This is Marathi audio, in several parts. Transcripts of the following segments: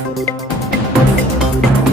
Thank you.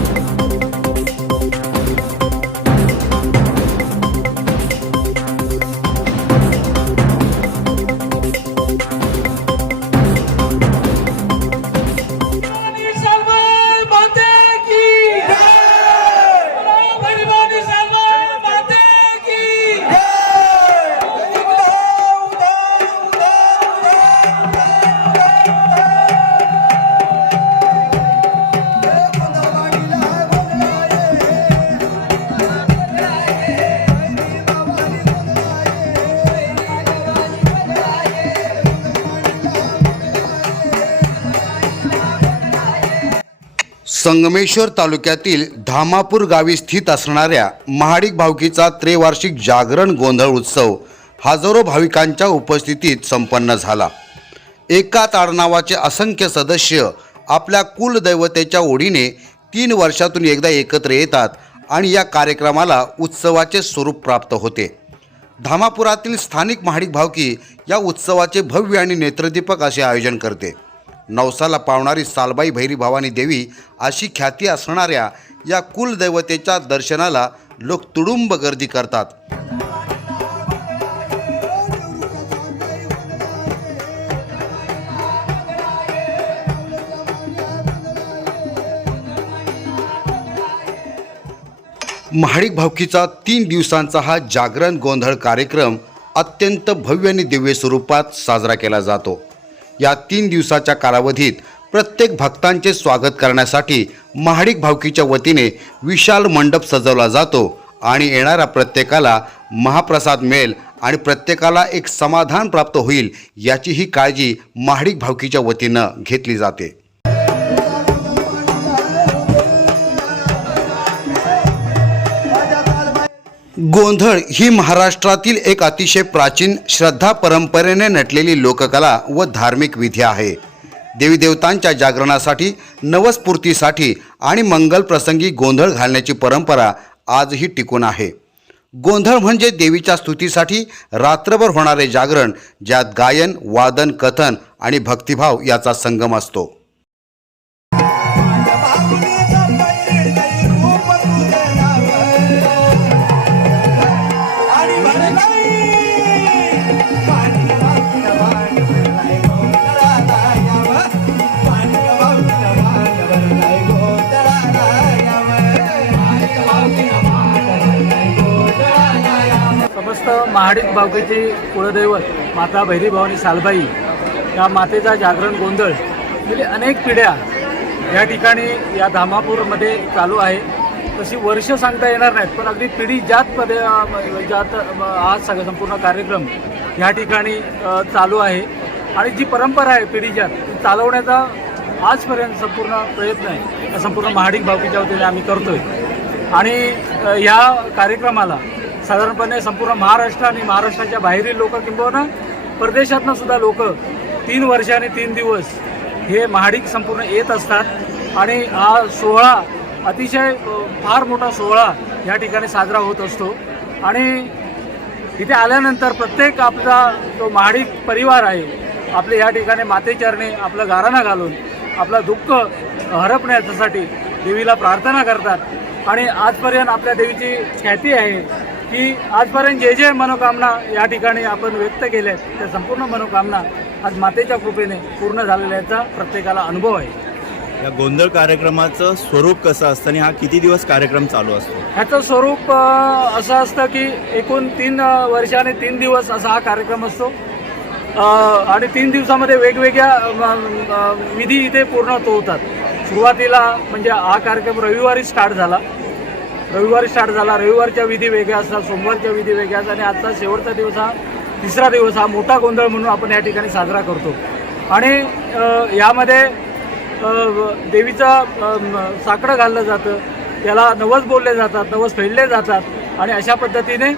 संगमेश्वर तालुक्यातील धामापूर गावी स्थित असणाऱ्या महाडिक भावकीचा त्रेवार्षिक जागरण गोंधळ उत्सव हजारो भाविकांच्या उपस्थितीत संपन्न झाला. एका ताडनावाचे असंख्य सदस्य आपल्या कुलदैवतेच्या ओढीने तीन वर्षातून एकदा एकत्र येतात आणि या कार्यक्रमाला उत्सवाचे स्वरूप प्राप्त होते. धामापुरातील स्थानिक महाडिक भावकी या उत्सवाचे भव्य आणि नेत्रदीपक असे आयोजन करते. नवसाला पावणारी सालबाई भैरी भवानी देवी अशी ख्याती असणाऱ्या या कुलदैवतेच्या दर्शनाला लोक तुडुंब गर्दी करतात. महाडिक भावकीचा तीन दिवसांचा हा जागरण गोंधळ कार्यक्रम अत्यंत भव्य आणि दिव्य स्वरूपात साजरा केला जातो. या तीन दिवसाच्या कालावधीत प्रत्येक भक्तांचे स्वागत करण्यासाठी महाडिक भावकीच्या वतीने विशाल मंडप सजवला जातो आणि येणाऱ्या प्रत्येकाला महाप्रसाद मिळेल आणि प्रत्येकाला एक समाधान प्राप्त होईल याची ही काळजी महाडिक भावकीच्या वतीनं घेतली जाते. गोंधळ ही महाराष्ट्रातील एक अतिशय प्राचीन श्रद्धा परंपरेने नटलेली लोककला व धार्मिक विधी आहे. देवीदेवतांच्या जागरणासाठी नवस्फूर्तीसाठी आणि मंगल प्रसंगी गोंधळ घालण्याची परंपरा आजही टिकून आहे. गोंधळ म्हणजे देवीच्या स्तुतीसाठी रात्रभर होणारे जागरण ज्यात गायन वादन कथन आणि भक्तिभाव याचा संगम असतो. महाडिक भावकीची कुळदैवत माता भैरी भवानी सालबाई या मातेचा जागरण गोंधळ गेली अनेक पिढ्या या ठिकाणी या धामापूरमध्ये चालू आहे. तशी वर्ष सांगता येणार नाहीत पण अगदी पिढी ज्यात पदे ज्यात आज सगळं संपूर्ण कार्यक्रम या ठिकाणी चालू आहे. आणि जी परंपरा आहे पिढीच्या ती चालवण्याचा आजपर्यंत संपूर्ण प्रयत्न आहे. संपूर्ण महाडिक भावकीच्या वतीने आम्ही करतोय. आणि ह्या या कार्यक्रमाला साधारणपणे संपूर्ण महाराष्ट्र आणि महाराष्ट्राच्या बाहेरील लोक किंबहुना परदेशातनं सुद्धा लोक तीन वर्ष आणि तीन दिवस हे महाडिक संपूर्ण येत असतात. आणि हा सोहळा अतिशय फार मोठा सोहळा या ठिकाणी साजरा होत असतो. आणि इथे आल्यानंतर प्रत्येक आपला जो महाडिक परिवार आहे आपले या ठिकाणी मातेचरणी आपलं गाराणा घालून आपलं दुःख हरपण्यासाठी देवीला प्रार्थना करतात. आणि आजपर्यंत आपल्या देवीची ख्याती आहे. की आजपर्यंत जे जे मनोकामना या ठिकाणी आपण व्यक्त केल्या आहेत त्या संपूर्ण मनोकामना आज मातेच्या कृपेने पूर्ण झालेल्याचा प्रत्येकाला अनुभव आहे. या गोंधळ कार्यक्रमाचं स्वरूप कसं असतं आणि हा किती दिवस कार्यक्रम चालू असतो? ह्याचं स्वरूप अ, असं असतं की एकूण तीन अ, वर्ष आणि तीन दिवस असा हा कार्यक्रम असतो. अ, आणि तीन दिवसामध्ये वेगवेगळ्या अ, अ, विधी इथे पूर्ण होतात. सुरुवातीला म्हणजे हा कार्यक्रम रविवारी स्टार्ट झाला. रविवारी स्टार्ट झाला. रविवारच्या विधी वेगळ्या असतात सोमवारच्या विधी वेगळ्या असतात आणि आजचा शेवटचा दिवस हा तिसरा दिवस हा मोठा गोंधळ म्हणून आपण या ठिकाणी साजरा करतो. आणि यामध्ये देवीचं साकडं घाललं जातं. त्याला नवस बोलले जातात नवस फेडले जातात. आणि अशा पद्धतीने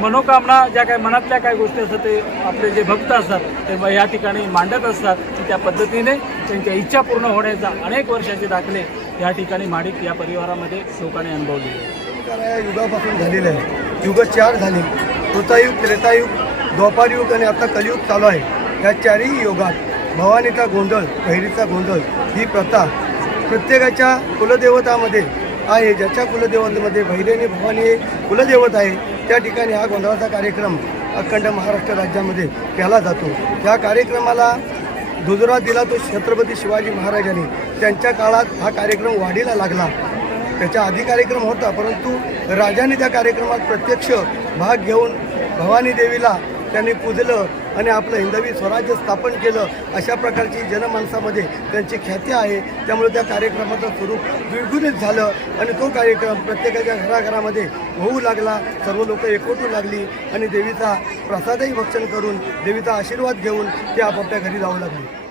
मनोकामना ज्या काही मनातल्या काही गोष्टी असतात ते आपले जे भक्त असतात ते या ठिकाणी मांडत असतात. त्या पद्धतीने त्यांच्या इच्छा पूर्ण होण्याचा अनेक वर्षाचे दाखले या ठिकाणी माडिक या परिवारामध्ये लोकांनी अनुभवले परंपरा युगापासून झालेलं आहे. युग चार झाले. कृतायुग त्रेतायुग द्वापारयुग आणि आता कलियुग चालू आहे. या चारही युगात भवानीचा गोंधळ बहिरीचा गोंधळ ही प्रथा प्रत्येकाच्या कुलदेवतामध्ये आहे. ज्याच्या कुलदेवतेमध्ये भैरेने भवानी हे कुलदेवत आहे त्या ठिकाणी हा गोंधळाचा कार्यक्रम अखंड महाराष्ट्र राज्यामध्ये केला जातो. या कार्यक्रमाला दुजरा दिला तो छत्रपती शिवाजी महाराजांनी. त्यांच्या काळात हा कार्यक्रम वाढीला लागला. त्याच्या आधी कार्यक्रम होता परंतु राजाने त्या कार्यक्रमात प्रत्यक्ष भाग घेऊन भवानी देवीला त्यांनी पूजलं आणि आपलं हिंदवी स्वराज्य स्थापन केलं अशा प्रकारची जनमानसामध्ये त्यांची ख्याती आहे. त्यामुळे त्या कार्यक्रमाचं स्वरूप द्विगुणित झालं आणि तो कार्यक्रम प्रत्येकाच्या घराघरामध्ये होऊ लागला. सर्व लोक एकवटू लागली आणि देवीचा प्रसादही भक्षण करून देवीचा आशीर्वाद घेऊन ते आपापल्या घरी जाऊ लागली.